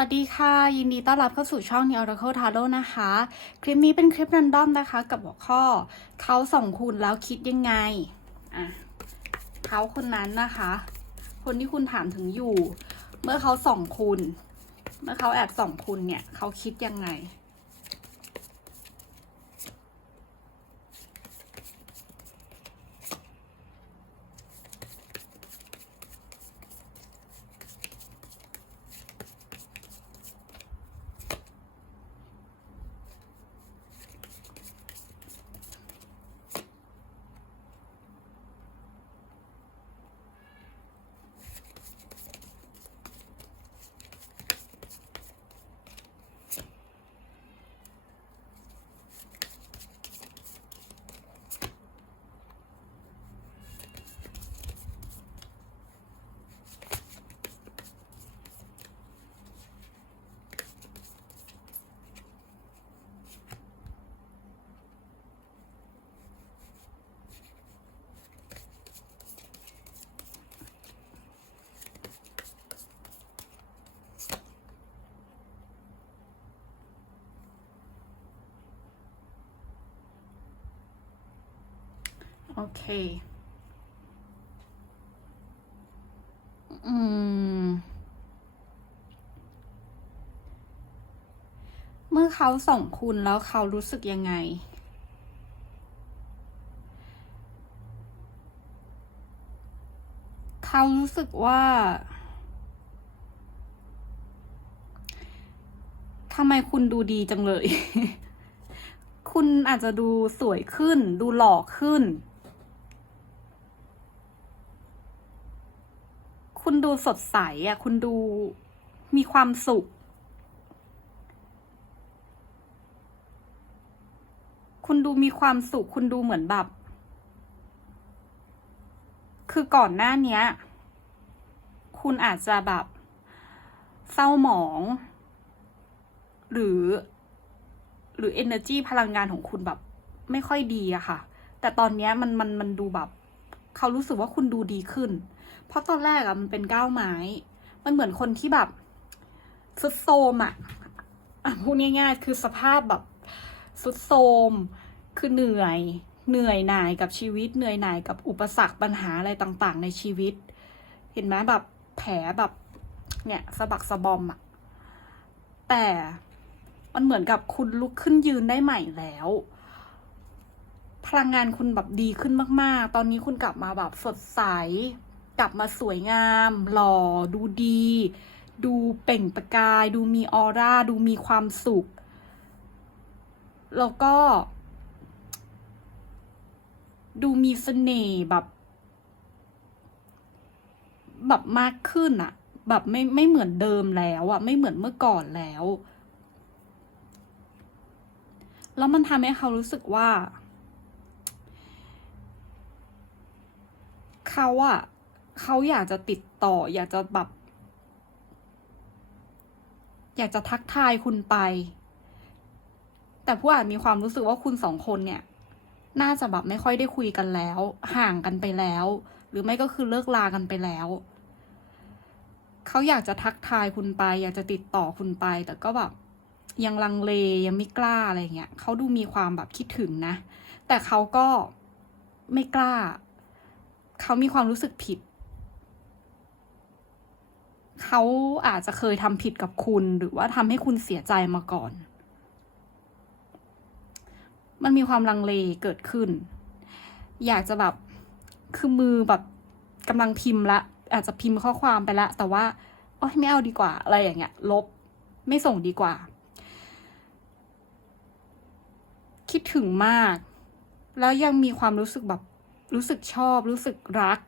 วัสดีค่ะ ยินดีต้อนรับเข้าสู่ช่อง New Oracle Tarot นะคะ คลิปนี้เป็นคลิปรันดอมนะคะ กับหัวข้อ เขาส่งคุณแล้วคิดยังไงอะเขาคนนั้นนะคะ คนที่คุณถามถึงอยู่ เมื่อเขาส่องคุณ เมื่อเขาแอบส่องคุณเนี่ย เขาคิดยังไง โอเค อืม เมื่อเขาส่งคุณแล้วเขารู้สึกยังไง เขารู้สึกว่าทำไมคุณดูดีจังเลย คุณอาจจะดูสวยขึ้น ดูหล่อขึ้น คุณ ดูสดใสอะ คุณดูมีความสุข คุณดูมีความสุข คุณดูเหมือนแบบ คือก่อนหน้าเนี้ยคุณอาจจะแบบเศร้าหมอง หรือ หรือ energy พลังงานของคุณแบบ ไม่ค่อยดีอะค่ะ แต่ตอนเนี้ยมันมันมันดูแบบ เขารู้สึกว่าคุณดูดีขึ้น เพราะตอนแรกอะมันเป็นก้าวไม้ มันเหมือนคนที่แบบสุดโทมอะพูดง่ายๆ คือสภาพแบบสุดโทมคือเหนื่อย เหนื่อยหน่ายกับชีวิต เหนื่อยหน่ายกับอุปสรรคปัญหาอะไรต่างๆ ในชีวิต เห็นไหมแบบแผลแบบเนี่ยสะบักสะบอมอะแต่มันเหมือนกับคุณลุกขึ้นยืนได้ใหม่แล้ว พลังงานคุณแบบดีขึ้นมาก ๆ ตอนนี้คุณกลับมาแบบสดใส กลับมาสวยงาม หล่อ ดูดี ดูเปล่งประกาย ดูมีออร่า ดูมีความสุข แล้วก็ ดูมีเสน่ห์แบบ แบบมากขึ้นอะแบบไม่ไม่เหมือนเดิมแล้วอะไม่เหมือนเมื่อก่อนแล้ว แล้วมันทำให้เขารู้สึกว่า เขาอะ เขาอยากจะติดต่อ อยากจะแบบ อยากจะทักทายคุณไป แต่ผู้อาจมีความรู้สึกว่าคุณสองคนเนี่ย น่าจะแบบไม่ค่อยได้คุยกันแล้ว ห่างกันไปแล้ว หรือไม่ก็คือเลิกลากันไปแล้ว เขาอยากจะทักทายคุณไป อยากจะติดต่อคุณไป แต่ก็แบบยังลังเลยังไม่กล้าอะไรเงี้ยเขาดูมีความแบบคิดถึงนะ แต่เขาก็ไม่กล้า เขามีความรู้สึกผิด เขาอาจจะเคยทำผิดกับคุณหรือว่าทำให้คุณเสียใจมาก่อน มันมีความลังเลเกิดขึ้น อยากจะแบบคือมือแบบกำลังพิมพ์ละ อาจจะพิมพ์ข้อความไปละ แต่ว่าโอ๊ยไม่เอาดีกว่า อะไรอย่างเงี้ย ลบไม่ส่งดีกว่า คิดถึงมาก แล้วยังมีความรู้สึกแบบรู้สึกชอบ รู้สึกรัก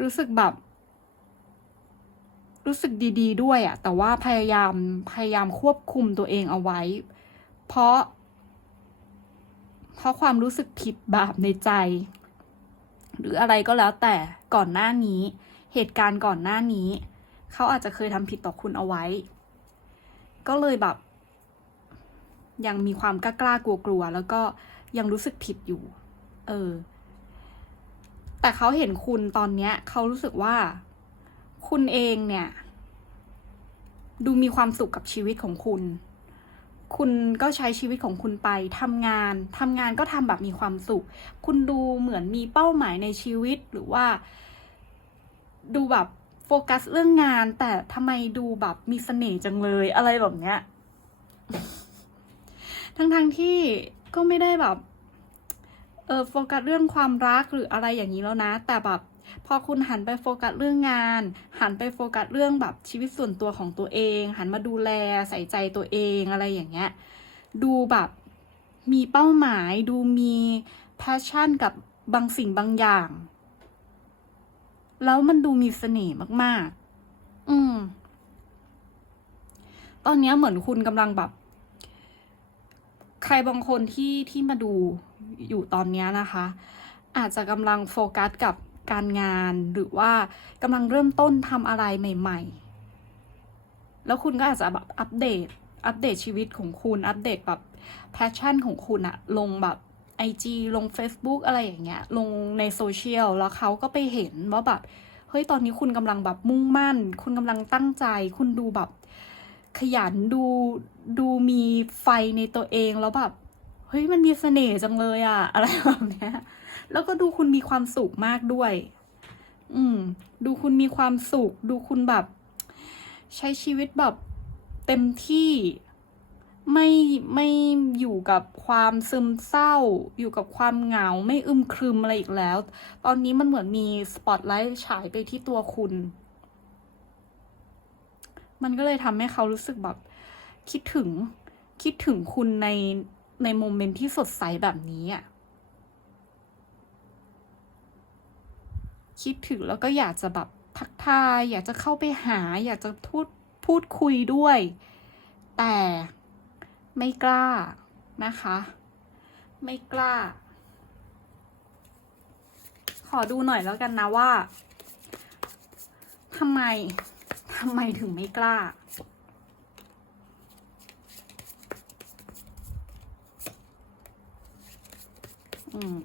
รู้สึกแบบ รู้สึกดีๆด้วยอะแต่ว่าพยายามพยายามควบคุมตัวเองเอาไว้ เพราะ เพราะความรู้สึกผิดบาปในใจ หรืออะไรก็แล้วแต่ก่อนหน้านี้ เหตุการณ์ก่อนหน้านี้ เขาอาจจะเคยทำผิดต่อคุณเอาไว้ ก็เลยแบบ ยังมีความกล้ากล้ากลัวกลัวแล้วก็ยังรู้สึกผิดอยู่ เออ แต่เขาเห็นคุณตอนเนี้ย เขารู้สึกว่า คุณเองเนี่ย ดูมีความสุขกับชีวิตของคุณ คุณก็ใช้ชีวิตของคุณไปทำงานทำงานก็ทำแบบมีความสุข คุณดูเหมือนมีเป้าหมายในชีวิตหรือว่า ดูแบบโฟกัสเรื่องงาน แต่ทำไมดูแบบมีเสน่ห์จังเลยอะไรแบบเนี้ยทั้งๆทที่ก็ไม่ได้แบบ เออโฟกัสเรื่องความรักหรืออะไรอย่างนี้แล้วนะ แต่แบบ พอคุณหันไปโฟกัสเรื่องงาน หันไปโฟกัสเรื่องแบบชีวิตส่วนตัวของตัวเอง หันมาดูแลใส่ใจตัวเองอะไรอย่างเงี้ย ดูแบบมีเป้าหมาย ดูมีแพชชั่นกับบางสิ่งบางอย่าง แล้วมันดูมีเสน่ห์มาก ๆ อืม ตอนนี้เหมือนคุณกำลังแบบ ใครบางคนที่ที่มาดูอยู่ตอนนี้นะคะ อาจจะกำลังโฟกัสกับ การงานหรือว่ากำลังเริ่มต้นทำอะไรใหม่ ๆ แล้วคุณก็อาจจะแบบอัปเดต อัปเดตชีวิตของคุณอัปเดตแบบแพชชั่นของคุณอะลงแบบ IG ลง Facebook อะไรอย่างเงี้ย ลงในโซเชียลแล้วเขาก็ไปเห็นว่าแบบ เฮ้ย ตอนนี้คุณกำลังแบบมุ่งมั่น คุณกำลังตั้งใจ คุณดูแบบ ขยันดูดูมีไฟในตัวเองแล้วแบบ เฮ้ย มันมีเสน่ห์จังเลยอะอะไรแบบเนี้ย แล้วก็ดูคุณมีความสุขมากด้วย อืม ดูคุณมีความสุข ดูคุณแบบ ใช้ชีวิตแบบเต็มที่ไม่ไม่อยู่กับความซึมเศร้า อยู่กับความเหงาไม่อึมครึมอะไรอีกแล้ว ตอนนี้มันเหมือนมีสปอตไลท์ฉายไปที่ตัวคุณ มันก็เลยทำให้เขารู้สึกแบบ คิดถึงคิดถึงคุณในในโมเมนต์ที่สดใสแบบนี้อะ คิดถึงแล้วก็อยากจะแบบทักทาย อยากจะเข้าไปหา อยากจะพูดพูดคุยด้วย แต่ไม่กล้านะคะ ไม่กล้า ขอดูหน่อยแล้วกันนะว่าทำไมทำไมถึงไม่กล้าอืม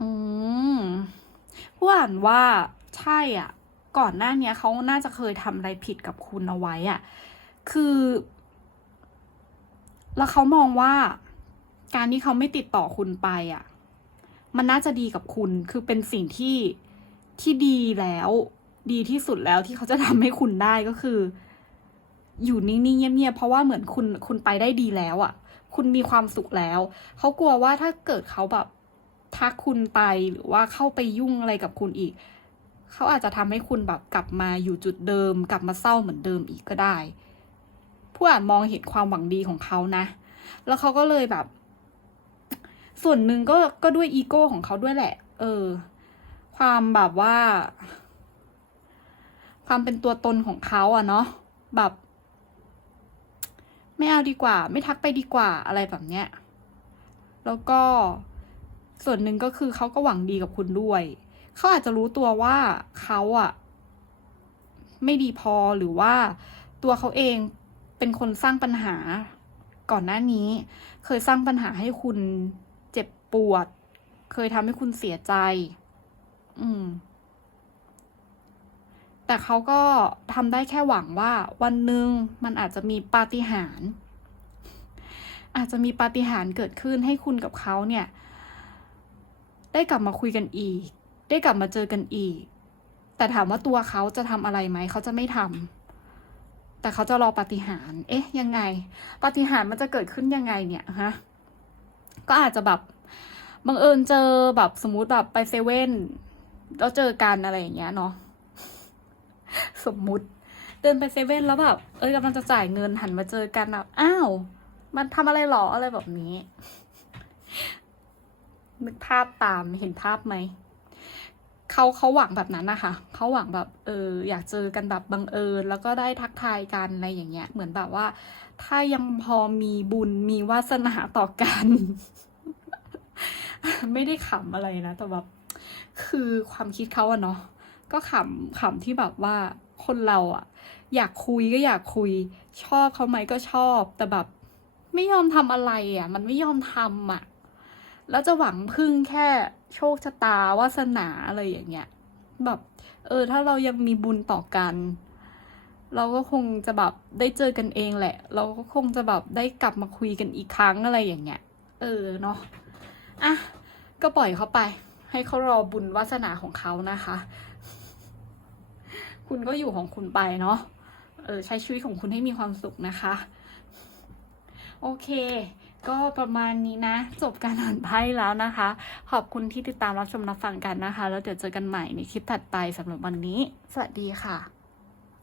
อืมผู้ อ่านว่าใช่อะ ก่อนหน้านี้เขาน่าจะเคยทำอะไรผิดกับคุณเอาไว้อะ คือ แล้วเขามองว่า การที่เขาไม่ติดต่อคุณไปอะ มันน่าจะดีกับคุณ คือเป็นสิ่งที่ที่ดีแล้ว ดีที่สุดแล้วที่เขาจะทำให้คุณได้ก็คือ อยู่นิ่งๆเงียบๆเพราะว่าเหมือนคุณคุณไปได้ดีแล้วอะ คุณมีความสุขแล้ว เขากลัวว่าถ้าเกิดเขาแบบ ทักคุณไปหรือว่าเข้าไปยุ่งอะไรกับคุณอีก เขาอาจจะทำให้คุณแบบกลับมาอยู่จุดเดิม กลับมาเศร้าเหมือนเดิมอีกก็ได้ ผู้อ่านมองเห็นความหวังดีของเขานะ แล้วเขาก็เลยแบบ ส่วนหนึ่งก็ก็ด้วยอีโก้ของเขาด้วยแหละ เออ ความแบบว่า ความเป็นตัวตนของเขาอะเนาะแบบไม่เอาดีกว่า ไม่ทักไปดีกว่าอะไรแบบเนี้ย แล้วก็ ส่วนหนึ่งก็คือเขาก็หวังดีกับคุณด้วย เขาอาจจะรู้ตัวว่าเขาอะไม่ดีพอหรือว่าตัวเขาเองเป็นคนสร้างปัญหาก่อนหน้านี้ เคยสร้างปัญหาให้คุณเจ็บปวด เคยทำให้คุณเสียใจ อืม แต่เขาก็ทำได้แค่หวังว่า วันหนึ่งมันอาจจะมีปาฏิหาริย์อาจจะมีปาฏิหาริย์เกิดขึ้นให้คุณกับเขาเนี่ย ได้กลับมาคุยกันอีก ได้กลับมาเจอกันอีก แต่ถามว่าตัวเขาจะทำอะไรไหม เขาจะไม่ทำแต่เขาจะรอปาฏิหาริย์เอ๊ะ ยังไงปาฏิหาริย์มันจะเกิดขึ้นยังไงเนี่ยฮะ ก็อาจจะแบบบังเอิญเจอแบบสมมุติแบบไปเซเว่นแล้วเจอกันอะไรอย่างเงี้ยเนาะ สมมุติ เดินไปเซเว่นแล้วแบบ เอ้ยกำลังจะจ่ายเงินหันมาเจอกันแบบอ้าว มันทำอะไรหรออะไรแบบนี้ นึกภาพตามเห็นภาพไหมเขาเขาหวังแบบนั้นนะคะเขาหวังแบบเอออยากเจอกันแบบบังเอิญ แล้วก็ได้ทักทายกันอะไรอย่างเงี้ย เหมือนแบบว่า ถ้ายังพอมีบุญมีวาสนาต่อกัน ไม่ได้ขำอะไรนะ แต่แบบคือความคิดเขาอะเนาะก็ขำขำที่แบบว่าคนเราอะอยากคุยก็อยากคุย ชอบเขาไหมก็ชอบ แต่แบบ ไม่ยอมทำอะไรอะมันไม่ยอมทำอะ แล้วจะหวังพึ่งแค่โชคชะตาวาสนาอะไรอย่างเงี้ย แบบ เออ ถ้าเรายังมีบุญต่อกัน เราก็คงจะแบบได้เจอกันเองแหละ เราก็คงจะแบบได้กลับมาคุยกันอีกครั้งอะไรอย่างเงี้ย เออเนาะ อะ ก็ปล่อยเขาไป ให้เขารอบุญวาสนาของเขานะคะ คุณก็อยู่ของคุณไปเนาะ เออ ใช้ชีวิตของคุณให้มีความสุขนะคะ โอเค ก็ประมาณนี้นะ จบการอ่านไพ่แล้วนะคะ ขอบคุณที่ติดตามรับชมรับฟังกันนะคะ แล้วเดี๋ยวเจอกันใหม่ในคลิปถัดไปสำหรับวันนี้ สวัสดีค่ะ